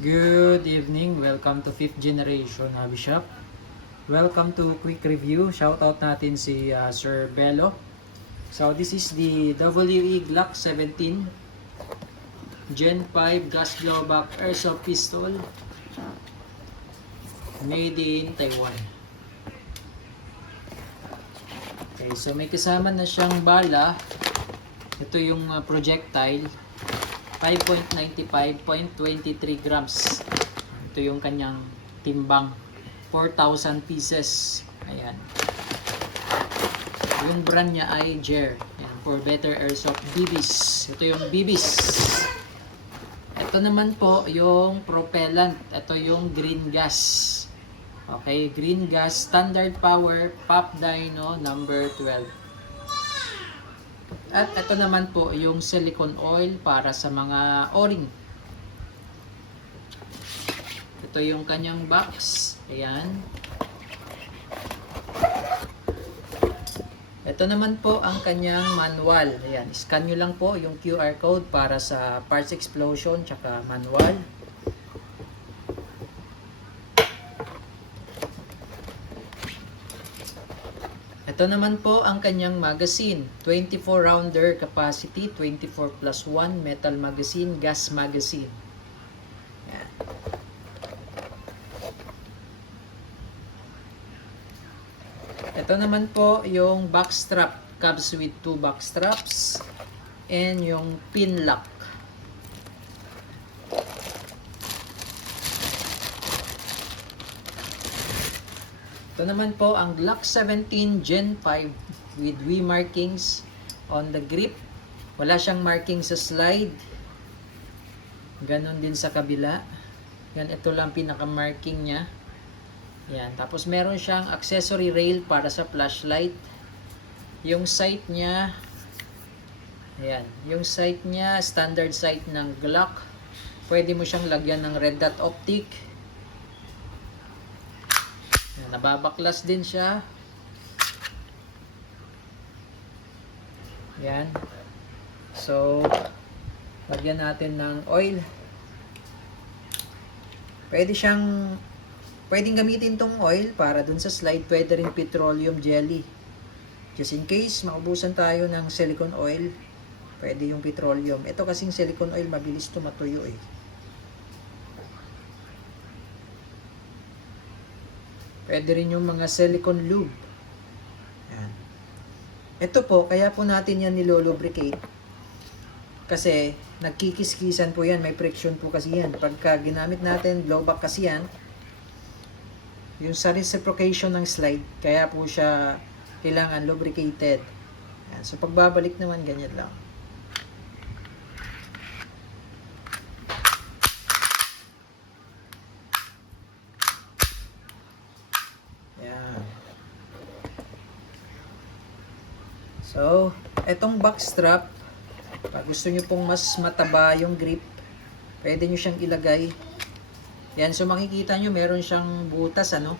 Good evening. Welcome to 5th Generation Hobby Shop. Welcome to Quick Review. Shoutout natin si Sir Bello. So this is the WE Glock 17 Gen 5 gas blowback airsoft pistol made in Taiwan. Okay, so may kasama na siyang bala. Ito yung projectile. 5.95, 0.23 grams. Ito yung kanyang timbang. 4,000 pieces. Ayan. Yung brand niya ay Jer. Ayan, for better airsoft BBs. Ito yung BBs. Ito naman po yung propellant. Ito yung green gas. Okay, green gas, standard power, Pop Dino number 12. At ito naman po yung silicone oil para sa mga o-ring. Ito yung kanyang box. Ayan. Ito naman po ang kanyang manual. Ayan. Scan nyo lang po yung QR code para sa parts explosion tsaka manual. Ito naman po ang kanyang magazine, 24 rounder capacity, 24 plus 1 metal magazine, gas magazine. Yan. Ito naman po yung back strap, comes with 2 back straps and yung pin lock. Ito naman po ang Glock 17 Gen 5 with WE markings on the grip. Wala siyang marking sa slide. Ganon din sa kabila. Yan, ito lang pinaka-marking niya. Yan. Tapos meron siyang accessory rail para sa flashlight. Yung sight niya, ayan. Yung sight niya, standard sight ng Glock. Pwede mo siyang lagyan ng red dot optic. Nababaklas din siya. Yan. So, lagyan natin ng oil. Pwedeng gamitin tong oil para dun sa slide. Pwede rin petroleum jelly. Just in case, maubusan tayo ng silicone oil, pwede yung petroleum. Ito kasing silicone oil, mabilis tumatuyo eh. Pwede rin yung mga silicone lube. Yan. Ito po, kaya po natin yan nilolubricate. Kasi, nagkikis-kisan po yan. May friction po kasi yan. Pagka ginamit natin, blowback kasi yan. Yung sa reciprocation ng slide, kaya po siya kailangan lubricated. Yan. So, pagbabalik naman, ganyan lang. So, etong back strap, pag gusto nyo pong mas mataba yung grip, pwede nyo siyang ilagay. Yan, so makikita nyo meron siyang butas, ano.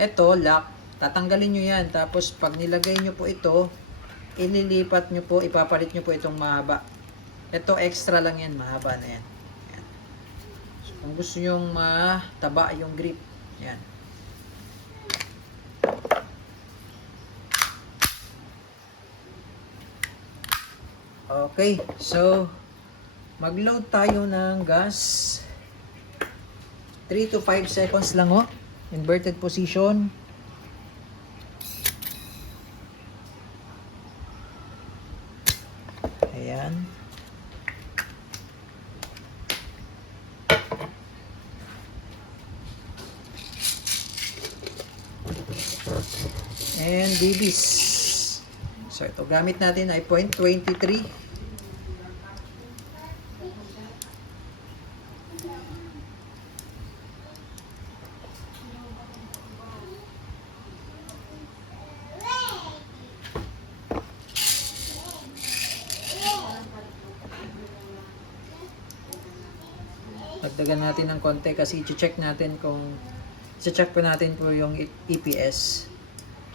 Ito, lock. Tatanggalin nyo yan. Tapos, pag nilagay nyo po ito, ililipat nyo po, ipapalit nyo po itong mahaba. Ito, extra lang yan. Mahaba na yan. Yan. So, kung gusto nyo mataba yung grip, yan. Okay, so mag-load tayo ng gas. 3 to 5 seconds lang ho. Inverted position. Ayan. And BBs. So ito gamit natin ay 0.23. Dagdagan natin ng konti kasi i-check natin kung i-check pa natin po yung EPS.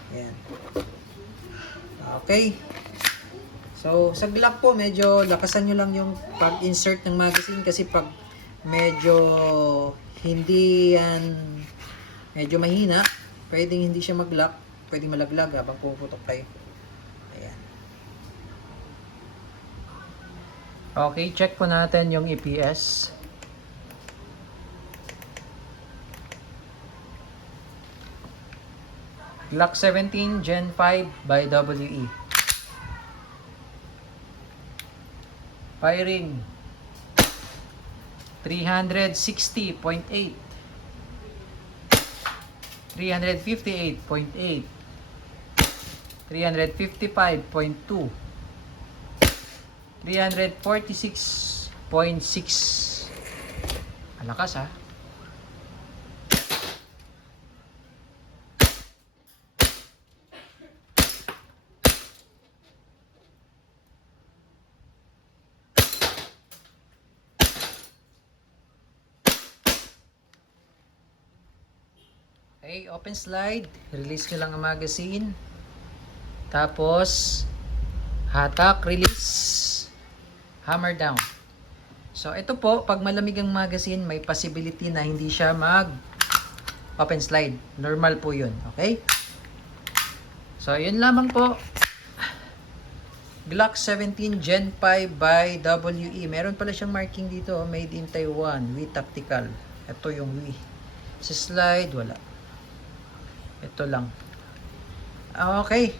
Ayan. Okay. So, sa Glock po, medyo lakasan nyo lang yung pag-insert ng magazine kasi pag medyo hindi yan, medyo mahina, pwedeng hindi siya mag-lock, pwedeng malaglag habang puputok kayo. Ayan. Okay, check po natin yung EPS. Glock 17 Gen 5 by WE. Firing 360.8, 358.8, 355.2, 346.6. Malakas ha. Okay, open slide. Release nyo lang ang magazine. Tapos, hatak, release, hammer down. So, ito po, pag malamig ang magazine, may possibility na hindi siya open slide. Normal po yun. Okay? So, yun lamang po. Glock 17 Gen 5 by WE. Meron pala siyang marking dito. Made in Taiwan. WE Tactical. Ito yung WE. Sa slide, wala. Ito lang. Okay.